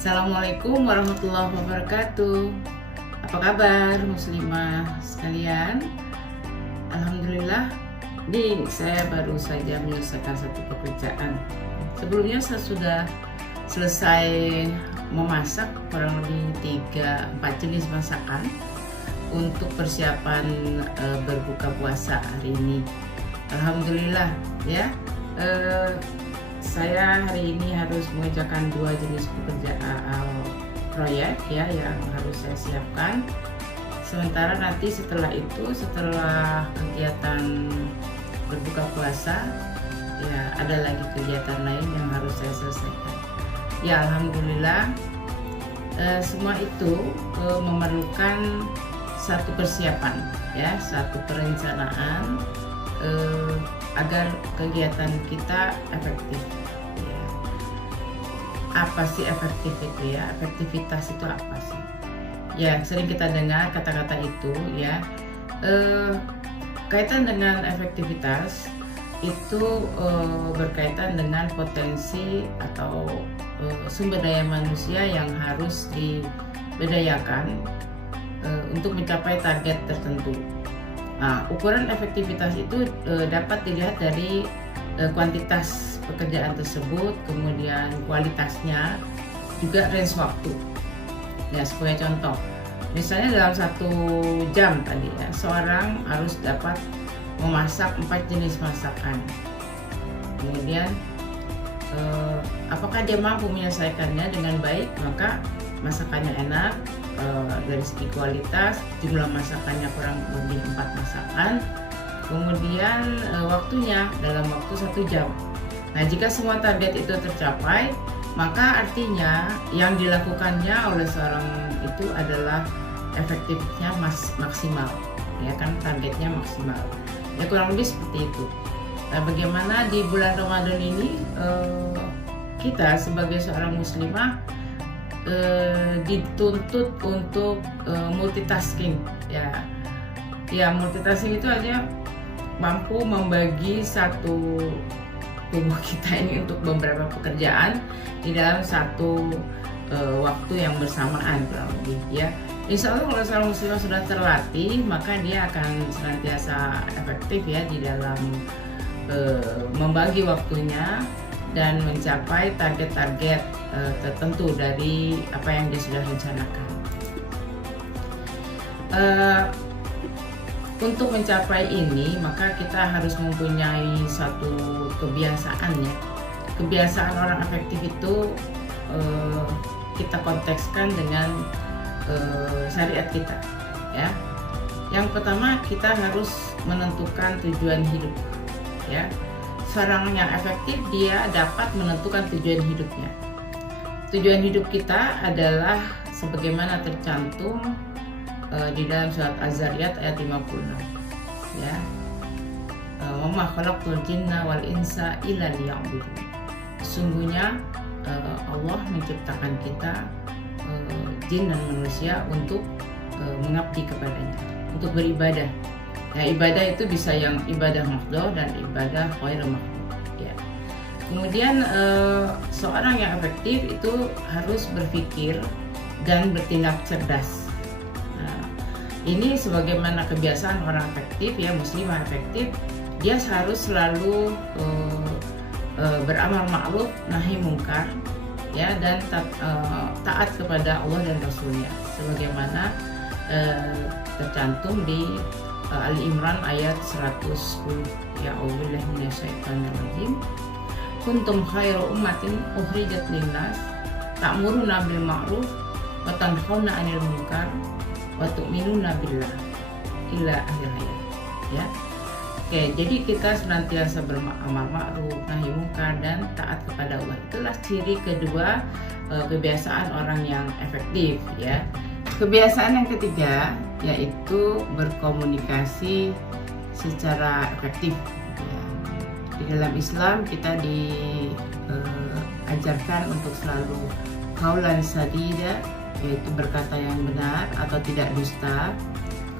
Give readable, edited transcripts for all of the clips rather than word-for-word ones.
Assalamualaikum warahmatullahi wabarakatuh. Apa kabar muslimah sekalian? Alhamdulillah, saya baru saja menyelesaikan satu pekerjaan. Sebelumnya saya sudah selesai memasak kurang lebih 3-4 jenis masakan untuk persiapan berbuka puasa hari ini. Alhamdulillah ya. Saya hari ini harus mengerjakan 2 jenis pekerjaan proyek ya yang harus saya siapkan. Sementara nanti setelah kegiatan berbuka puasa ya ada lagi kegiatan lain yang harus saya selesaikan. Ya alhamdulillah, semua itu memerlukan satu persiapan ya, satu perencanaan agar kegiatan kita efektif. Ya. Apa sih efektif itu ya? Efektivitas itu apa sih? Ya sering kita dengar kata-kata itu ya. Kaitan dengan efektivitas itu berkaitan dengan potensi atau sumber daya manusia yang harus diberdayakan untuk mencapai target tertentu. Nah, ukuran efektivitas itu dapat dilihat dari kuantitas pekerjaan tersebut, kemudian kualitasnya, juga range waktu. Ya, sebagai contoh, misalnya dalam 1 jam tadi ya, seorang harus dapat memasak 4 jenis masakan. Kemudian, apakah dia mampu menyelesaikannya dengan baik? Maka masakannya enak. Dari segi kualitas, jumlah masakannya kurang lebih 4 masakan, kemudian waktunya dalam waktu 1 jam. Nah, jika semua target itu tercapai, maka artinya yang dilakukannya oleh seorang itu adalah efektifnya maksimal, ya kan, targetnya maksimal. Ya kurang lebih seperti itu. Nah, bagaimana di bulan Ramadan ini kita sebagai seorang muslimah dituntut untuk multitasking ya multitasking itu aja mampu membagi satu tubuh kita ini untuk beberapa pekerjaan di dalam satu waktu yang bersamaan kurang lebih ya. Insya Allah kalau seorang muslimah sudah terlatih, maka dia akan senantiasa efektif ya di dalam membagi waktunya dan mencapai target-target tertentu dari apa yang dia sudah rencanakan. Untuk mencapai ini, maka kita harus mempunyai satu kebiasaan ya. Kebiasaan orang efektif itu kita kontekskan dengan syariat kita ya. Yang pertama, kita harus menentukan tujuan hidup ya. Seorang yang efektif dia dapat menentukan tujuan hidupnya. Tujuan hidup kita adalah sebagaimana tercantum di dalam surat Az-Zariyat ayat 56 ya. Wa ma khalaqtul jinna wal insa illa liya'budun. Sesungguhnya Allah menciptakan kita jin dan manusia untuk mengabdi kepadanya, untuk beribadah. Nah, ibadah itu bisa yang ibadah makhdhah dan ibadah ghair makhdhah ya. Kemudian seorang yang efektif itu harus berpikir dan bertindak cerdas. Nah, ini sebagaimana kebiasaan orang efektif ya, muslimah efektif, dia harus selalu beramal ma'ruf nahi mungkar ya, dan taat kepada Allah dan Rasulnya sebagaimana tercantum di Ali Imran ayat 110 ya. A'udzubillahi minasyaitonirrajim. Kuntum khairu ummatin ukhrijat linnas ta'muruna bil ma'ruf wa tanhauna 'anil munkar wa tu'minuna billah ila akhir ayat ya. Oke, jadi kita senantiasa beramal ma'ruf nahi munkar dan taat kepada Allah. Itulah ciri kedua kebiasaan orang yang efektif ya. Kebiasaan yang ketiga yaitu berkomunikasi secara efektif ya. Di dalam Islam kita diajarkan untuk selalu qaulan sadida, yaitu berkata yang benar atau tidak dusta.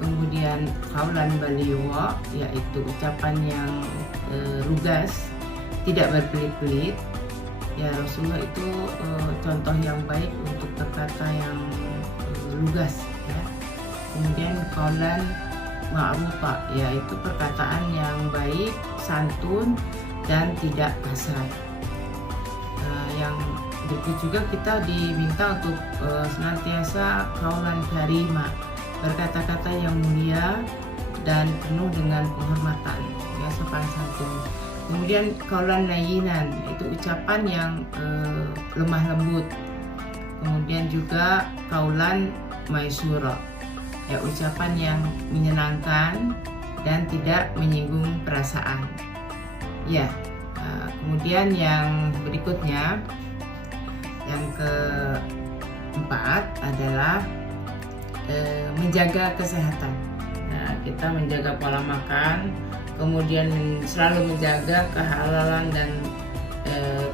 Kemudian qaulan baligha, yaitu ucapan yang lugas, tidak berbelit-belit. Ya, Rasulullah itu contoh yang baik untuk berkata yang lugas ya. Kemudian qaulan ma'rufa, yaitu perkataan yang baik, santun dan tidak kasar. Yang begitu juga kita diminta untuk senantiasa qaulan karima, berkata-kata yang mulia dan penuh dengan penghormatan, ya, sopan santun. Kemudian qaulan layyinan, itu ucapan yang lemah lembut. Kemudian juga qaulan maisura, ya, ucapan yang menyenangkan dan tidak menyinggung perasaan. Ya, kemudian yang berikutnya, yang keempat adalah menjaga kesehatan. Nah, kita menjaga pola makan, kemudian selalu menjaga kehalalan dan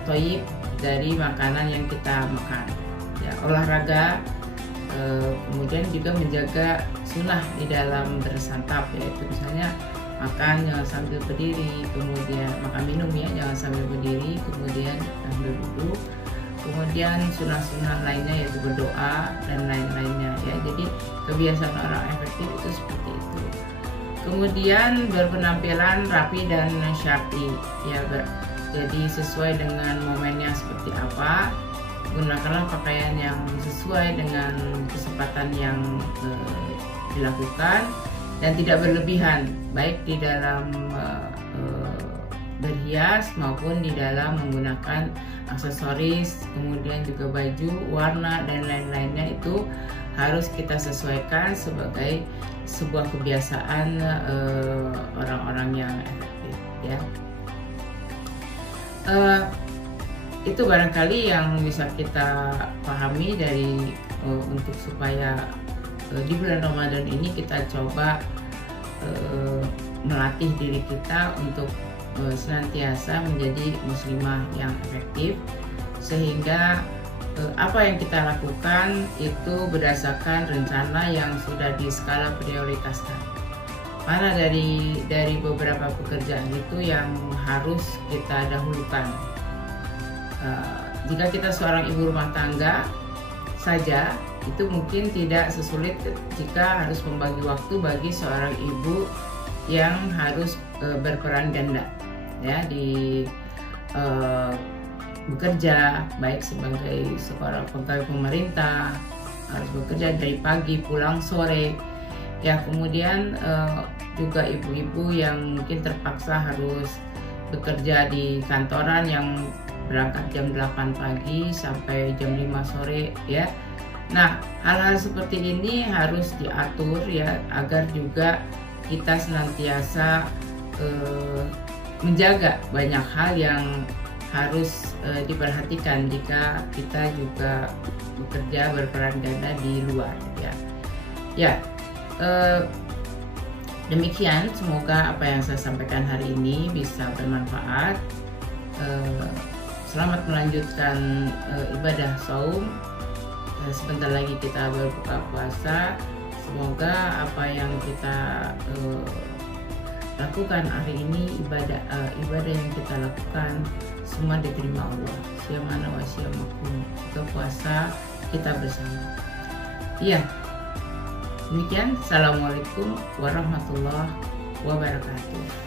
thayyib dari makanan yang kita makan. Ya, olahraga, kemudian juga menjaga sunnah di dalam bersantap, yaitu misalnya makan jangan sambil berdiri, kemudian makan minum ya jangan sambil berdiri, kemudian sambil duduk, kemudian sunnah-sunnah lainnya yaitu berdoa dan lain-lainnya ya. Jadi kebiasaan orang efektif itu seperti itu. Kemudian berpenampilan rapi dan syar'i ya, jadi sesuai dengan momennya seperti apa, gunakanlah pakaian yang sesuai dengan kesempatan yang dilakukan dan tidak berlebihan, baik di dalam berhias maupun di dalam menggunakan aksesoris, kemudian juga baju, warna dan lain-lainnya itu harus kita sesuaikan sebagai sebuah kebiasaan orang-orang yang efektif ya. Itu barangkali yang bisa kita pahami dari untuk supaya di bulan Ramadan ini kita coba melatih diri kita untuk senantiasa menjadi muslimah yang efektif, sehingga apa yang kita lakukan itu berdasarkan rencana yang sudah diskala prioritaskan. Mana dari beberapa pekerjaan itu yang harus kita dahulukan. Jika kita seorang ibu rumah tangga saja, itu mungkin tidak sesulit jika harus membagi waktu bagi seorang ibu yang harus berperan ganda ya di bekerja, baik sebagai seorang pegawai pemerintah, harus bekerja dari pagi pulang sore ya. Kemudian juga ibu-ibu yang mungkin terpaksa harus bekerja di kantoran yang berangkat jam 8 pagi sampai jam 5 sore ya. Nah, hal-hal seperti ini harus diatur ya, agar juga kita senantiasa menjaga banyak hal yang harus diperhatikan jika kita juga bekerja berperan ganda di luar ya. Ya, demikian, semoga apa yang saya sampaikan hari ini bisa bermanfaat. Selamat melanjutkan ibadah saum. Sebentar lagi kita berbuka puasa. Semoga apa yang kita lakukan hari ini, ibadah yang kita lakukan semua diterima Allah. Syamana wa syamakum, buka puasa kita bersama. Iya, demikian. Assalamualaikum warahmatullahi wabarakatuh.